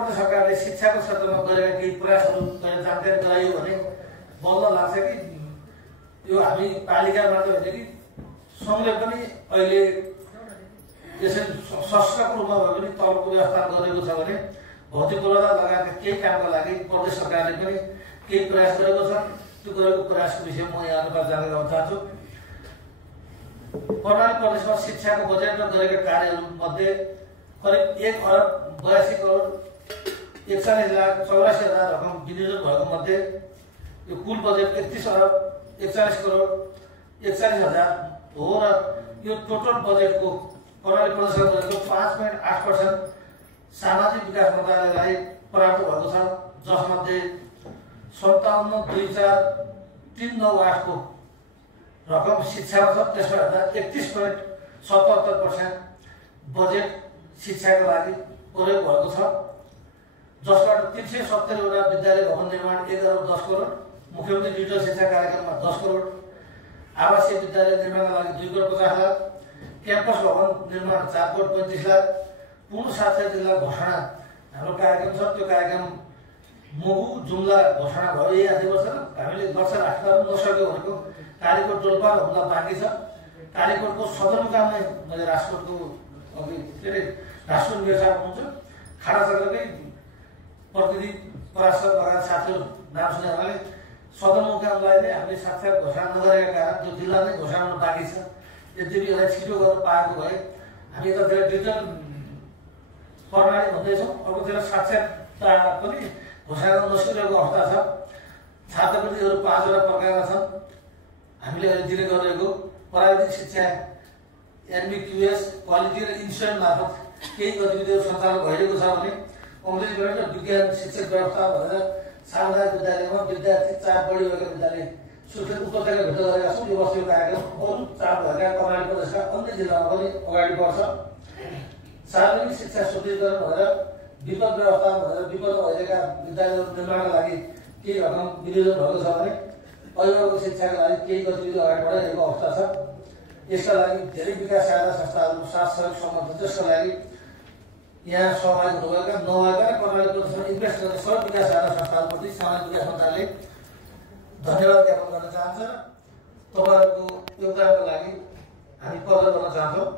प्रदेश सरकारले शिक्षाको क्षेत्रमा गरेका केही प्रयासहरू जानकारी गराइयो भने बल्ल लाग्छ कि यो हामी पालिका मात्र होइन कि सङ्घले पनि अहिले यसरी सशक्त रूपमा भए पनि तलको व्यवस्था गरेको छ भने भौतिक पूर्वाधार लगायतका केही कामका लागि प्रदेश सरकारले पनि केही प्रयास गरेको छ। त्यो गरेको प्रयासको विषयमा म यहाँहरूमा जानकारी गराउन चाहन्छु। कर्णाली प्रदेशमा शिक्षाको बजेटमा गरेका कार्यहरूमध्ये करिब 1,41,41,84,000 रकम विनियोजन भएको मध्ये यो कुल बजेट 31,41,41,000 हो र यो टोटल बजेटको कर्णाली प्रदेशमा गरेको 5.8% सामाजिक विकास मन्त्रालयलाई प्राप्त भएको छ, जसमध्ये 57,2,439 को रकम शिक्षामा छ। त्यसमा हेर्दा 31.77% बजेट शिक्षाको लागि प्रयोग भएको छ, जसबाट 370 वटा विद्यालय भवन निर्माण 1,10 करोड, मुख्यमन्त्री डिजिटल शिक्षा कार्यक्रममा 10 करोड, आवासीय विद्यालय निर्माणका लागि 2,50,00,000, क्याम्पस भवन निर्माण 4,35,00,000, पूर्ण साक्षर जिल्ला घोषणा हाम्रो कार्यक्रम छ। त्यो कार्यक्रम मुगु जुम्ला घोषणा भयो यही आधी वर्ष। हामीले वर्ष राख्न नसक्यो भनेको कालीकोट डोल्पा हुँदा बाँकी छ। कालीकोटको सदरमुकाममै मैले राजकोटको अघि के अरे राजकोट व्यवसाय हुनुहुन्छ खाडा चक्रकै प्रतिनिधि पराशर लगायत साथीहरू नाम सुनेर सदरमुकामलाई नै हामीले साक्षर घोषणा नगरेका कारण त्यो जिल्ला नै घोषणा हुन बाँकी छ। यद्यपि यसलाई छिटो गर्न पाएको भए हामी यतातिर डिजिटल कर्णाली भन्दैछौँ, अर्कोतिर साक्षरता पनि घोषणा गर्न नसकिरहेको अवस्था छ। छात्रवृत्तिहरू 5 वटा प्रकारका छन्। हामीले अहिले दिने गरिरहेको प्राविधिक शिक्षा NBQS क्वालिटी र इन्स्योरेन्स मार्फत केही गतिविधिहरू सञ्चालन भइरहेको छ भने अङ्ग्रेजीबाट विज्ञान शिक्षक व्यवस्था भनेर सामुदायिक विद्यालयमा विद्यार्थी चाप बढी भएका विद्यालय सुर्खेत उपत्यका भेट्टा गरेका छौँ। यो वर्ष यो कार्यक्रम अरू चाप भएका कर्णाली प्रदेशका अन्य जिल्लामा पनि अगाडि बढ्छ। सार्वजनिक शिक्षा सुदृढीकरण भनेर विपद व्यवस्था भनेर विपदमा भइरहेका विद्यालयहरू निर्माणका लागि केही रकम विनियोजन भएको छ भने अभिभावक शिक्षाका लागि केही गतिविधि अगाडि बढाइरहेको अवस्था छ। यसका लागि धेरै विकास सहायता संस्थाहरू साथ सहयोग सम्बन्ध, जसका लागि यहाँ सहभागी हुनुभएका नभएका कर्णाली प्रदेशमा इन्भेस्ट गर्ने सबै विकास सहायता संस्थाहरूप्रति सामाजिक विकास मन्त्रालयले धन्यवाद ज्ञापन गर्न चाहन्छ। तपाईँहरूको योगदानको लागि हामी कदर गर्न चाहन्छौँ।